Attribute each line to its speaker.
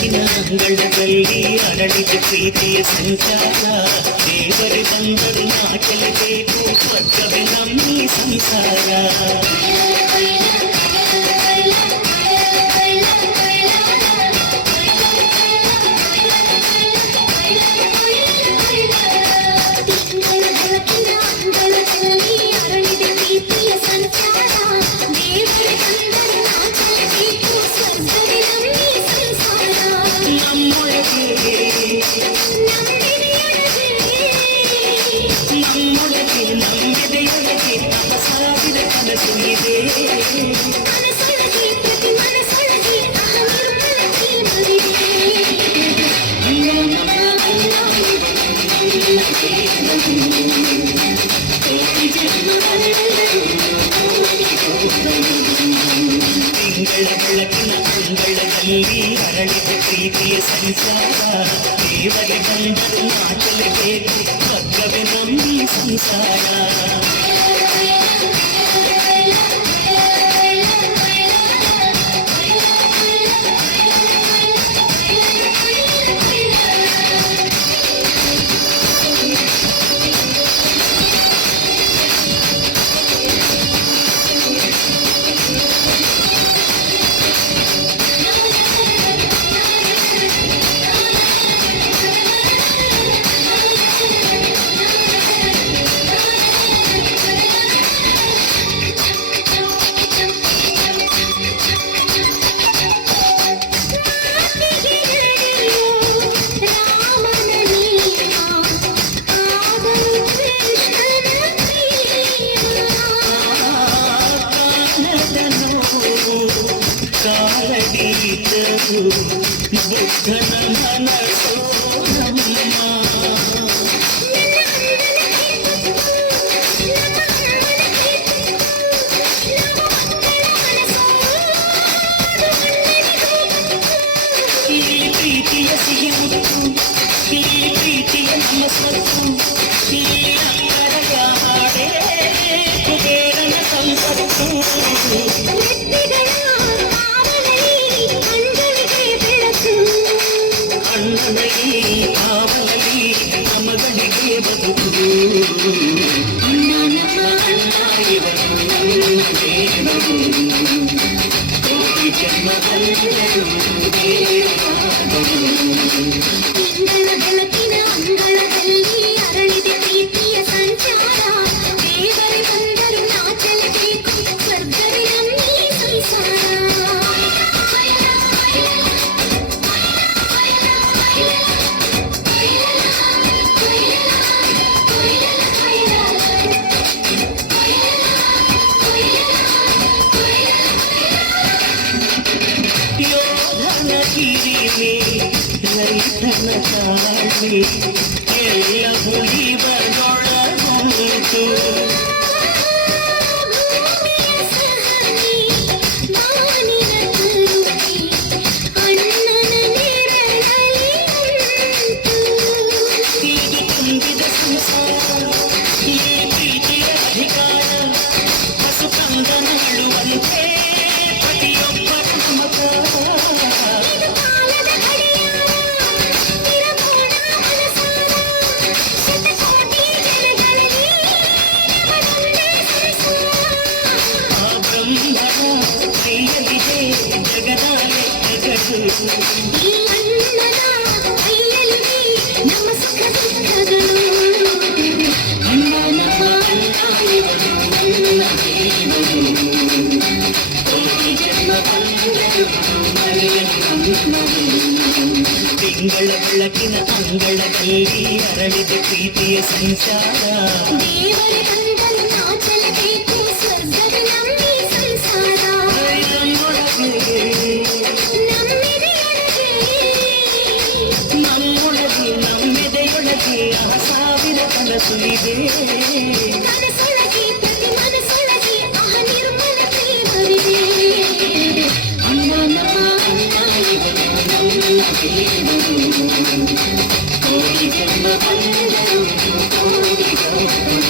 Speaker 1: ಕಟ್ಟಿನ ಅಂಗಳದಲ್ಲಿ ಅರಳಿದ ಪ್ರೀತಿಯ ಸಂಚಾರ ದೇವರು ಬಂದರು ನಾಟಲಬೇಕು ಸ್ವರ್ಗವೇ ನಮ್ಮಿ ಸಂಸಾರ
Speaker 2: ತಿಂಗಳ ಬೆಳಕಿನ ಅಂಗಳದಲ್ಲಿ ಅರಳಿದ ಪ್ರೀತಿಯ ಸಂಸಾರ ದೇವರ ಬಂದರು ನಾಚಲೇಬೇಕು ಸ್ವರ್ಗವೇ ನಮ್ಮಿ ಸಂಸಾರ గీతము బుద్ధన మనసు
Speaker 1: ప్రీతియ సిహిముత్తు ఈ ప్రీతియ నమస్మత్తు ఈ అంతరయాడే కుబేరన సంపత్తు అంగళ అంగళ
Speaker 2: తల్లి ಕಿರಿಮೆ ರೈತನ ತಾಳ್ಮೆ ಎಲ್ಲ ಉಳಿವದೊಳಗುಂಟು ಬ್ರಹ್ಮನ ಕೈಯಲ್ಲಿದೆ ಜಗದ ಲೆಕ್ಕಗಳು
Speaker 1: ನಮ್ಮ ಸುಖ ದುಃಖಗಳು
Speaker 2: ಅಣ್ಣ ನಮ್ಮ ಅಣ್ಣ ಇವನು ನನ್ನ ದೇವರು ಕೋಟಿ ಜನ್ಮ ಬಂದರು ಮರೆಯನು ನಮ್ಮನು. ತಿಂಗಳ ಬೆಳಕಿನ ಅಂಗಳದಲ್ಲಿ ಅರಳಿದ ಪ್ರೀತಿಯ ಸಂಸಾರ
Speaker 1: ದೇವರ
Speaker 2: కోటి జన్మ బంధం కోటి గౌరవం